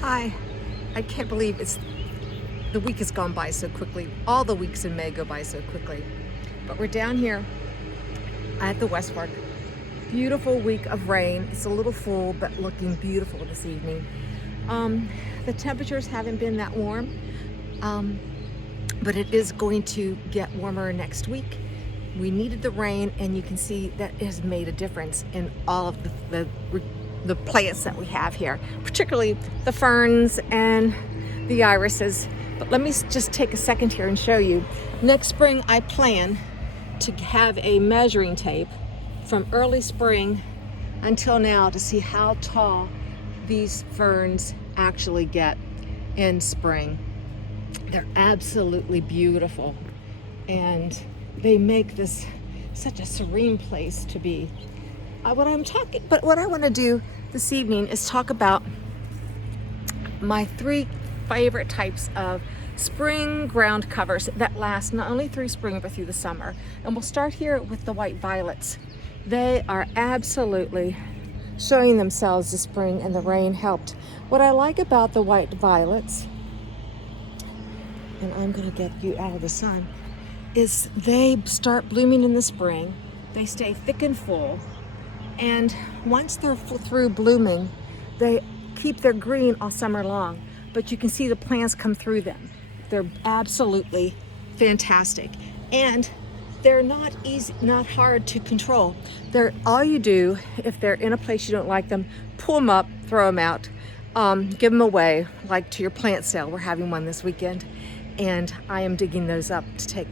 Hi, I can't believe the week has gone by so quickly. All the weeks in May go by so quickly. But we're down here at the West Park. Beautiful week of rain. It's a little full, but looking beautiful this evening. The temperatures haven't been that warm, but it is going to get warmer next week. We needed the rain, and you can see that it has made a difference in all of the plants that we have here, particularly the ferns and the irises. But let me just take a second here and show you. Next spring, I plan to have a measuring tape from early spring until now to see how tall these ferns actually get in spring. They're absolutely beautiful, and they make this such a serene place to be. What I want to do this evening is talk about my 3 favorite types of spring ground covers that last not only through spring but through the summer. And we'll start here with the white violets. They are absolutely showing themselves this spring, and the rain helped. What I like about the white violets, and I'm going to get you out of the sun, is they start blooming in the spring. They stay thick and full, and once they're through blooming, they keep their green all summer long, but you can see the plants come through them. They're absolutely fantastic, and they're not easy, not hard to control. They're all you do, if they're in a place you don't like them, pull them up, throw them out, give them away, like to your plant sale. We're having one this weekend, and I am digging those up to take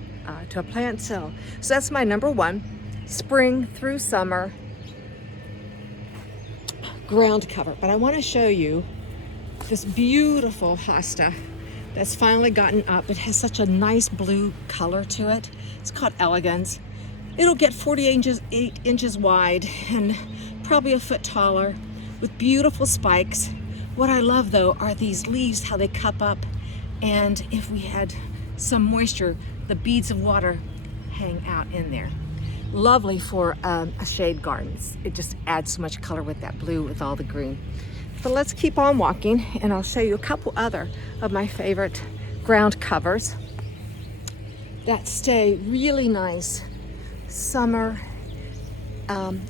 to a plant sale. So that's my number 1, spring through summer ground cover. But I want to show you this beautiful hosta that's finally gotten up. It has such a nice blue color to it. It's called Elegans. It'll get 8 inches wide and probably a foot taller, with beautiful spikes. What I love though are these leaves, how they cup up, and if we had some moisture, the beads of water hang out in there. Lovely for a shade garden. It just adds so much color with that blue with all the green. But let's keep on walking, and I'll show you a couple other of my favorite ground covers that stay really nice summer,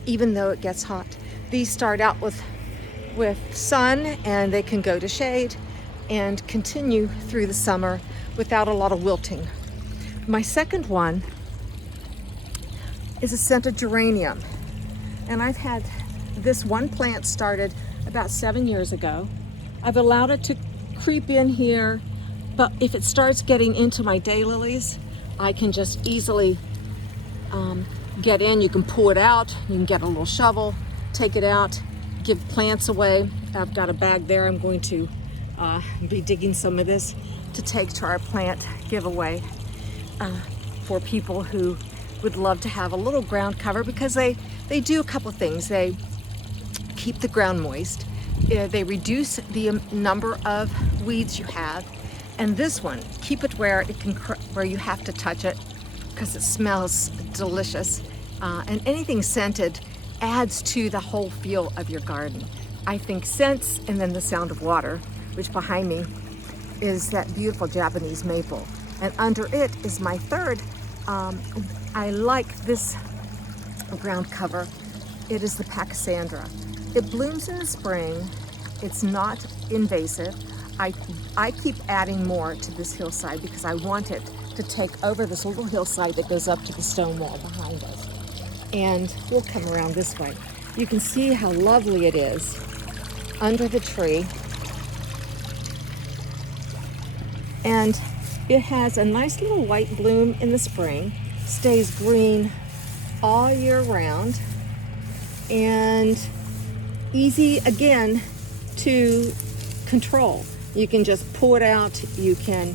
even though it gets hot. These start out with sun, and they can go to shade and continue through the summer without a lot of wilting. My second one is a scented geranium, and I've had this one plant started about 7 years ago. I've allowed it to creep in here, but if it starts getting into my daylilies, I can just easily get in. You can pull it out, you can get a little shovel, take it out, give plants away. I've got a bag there. I'm going to be digging some of this to take to our plant giveaway for people who would love to have a little ground cover, because they do a couple things. They keep the ground moist, they reduce the number of weeds you have, and this one, keep it where it can where you have to touch it, because it smells delicious, and anything scented adds to the whole feel of your garden. I think scents, and then the sound of water, which behind me is that beautiful Japanese maple, and under it is my third. I like this ground cover. It is the Pachysandra. It blooms in the spring. It's not invasive. I keep adding more to this hillside because I want it to take over this little hillside that goes up to the stone wall behind us. And we'll come around this way. You can see how lovely it is under the tree. And it has a nice little white bloom in the spring, stays green all year round, and easy again to control. You can just pull it out, you can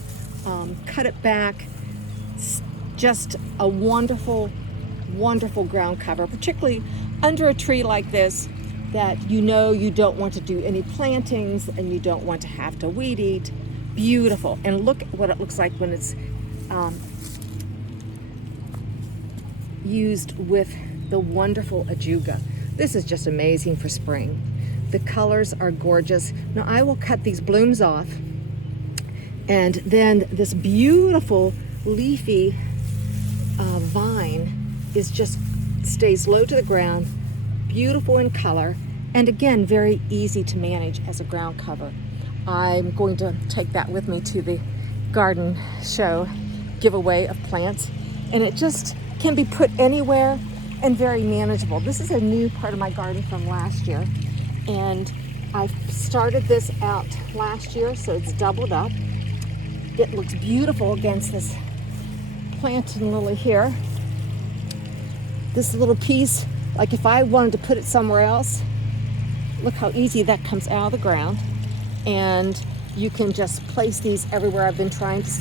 cut it back. It's just a wonderful, wonderful ground cover, particularly under a tree like this that you know you don't want to do any plantings and you don't want to have to weed eat. Beautiful. And look at what it looks like when it's used with the wonderful ajuga. This is just amazing for spring. The colors are gorgeous. Now I will cut these blooms off, and then this beautiful leafy vine stays low to the ground, beautiful in color, and again, very easy to manage as a ground cover. I'm going to take that with me to the garden show giveaway of plants, and it just can be put anywhere and very manageable. This is a new part of my garden from last year, and I started this out last year, so it's doubled up. It looks beautiful against this plantain lily here. This little piece, like if I wanted to put it somewhere else, look how easy that comes out of the ground. And you can just place these everywhere. I've been trying to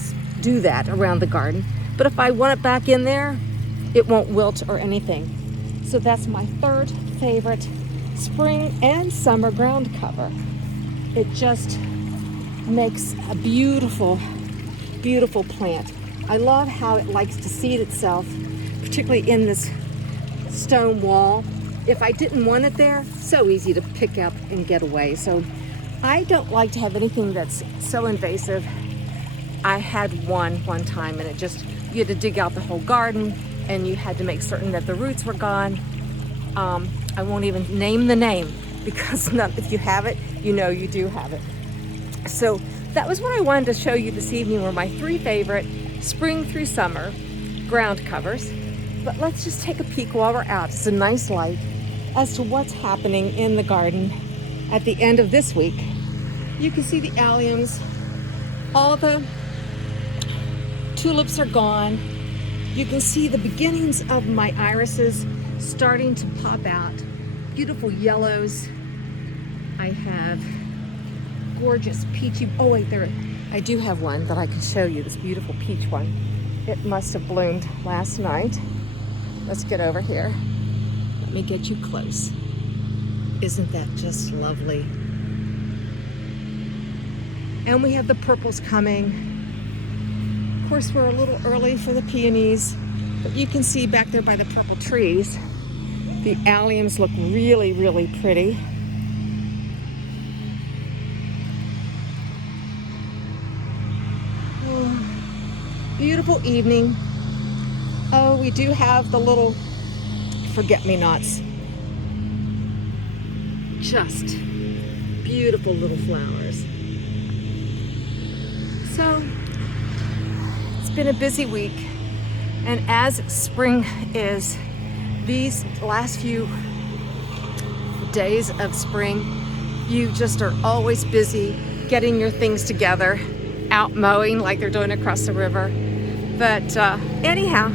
do that around the garden. But if I want it back in there, it won't wilt or anything. So that's my third favorite spring and summer ground cover. It just makes a beautiful, beautiful plant. I love how it likes to seed itself, particularly in this stone wall. If I didn't want it there, so easy to pick up and get away. So I don't like to have anything that's so invasive. I had one time, and you had to dig out the whole garden, and you had to make certain that the roots were gone. I won't even name the name, because if you have it, you know you do have it. So that was what I wanted to show you this evening, were my 3 favorite spring through summer ground covers. But let's just take a peek while we're out. It's a nice light as to what's happening in the garden at the end of this week. You can see the alliums, all the tulips are gone. You can see the beginnings of my irises starting to pop out. Beautiful yellows. I have gorgeous peachy, oh wait, there, I do have one that I can show you, this beautiful peach one. It must have bloomed last night. Let's get over here. Let me get you close. Isn't that just lovely? And we have the purples coming. Of course, we're a little early for the peonies, but you can see back there by the purple trees, the alliums look really, really pretty. Oh, beautiful evening. Oh, we do have the little forget-me-nots. Just beautiful little flowers. So, it's been a busy week, and as spring is, these last few days of spring, you just are always busy getting your things together, out mowing like they're doing across the river. But anyhow,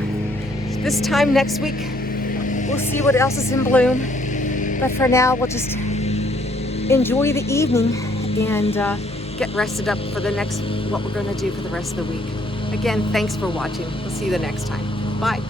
this time next week, we'll see what else is in bloom. But for now, we'll just enjoy the evening and get rested up for what we're going to do for the rest of the week. Again, thanks for watching. We'll see you the next time. Bye.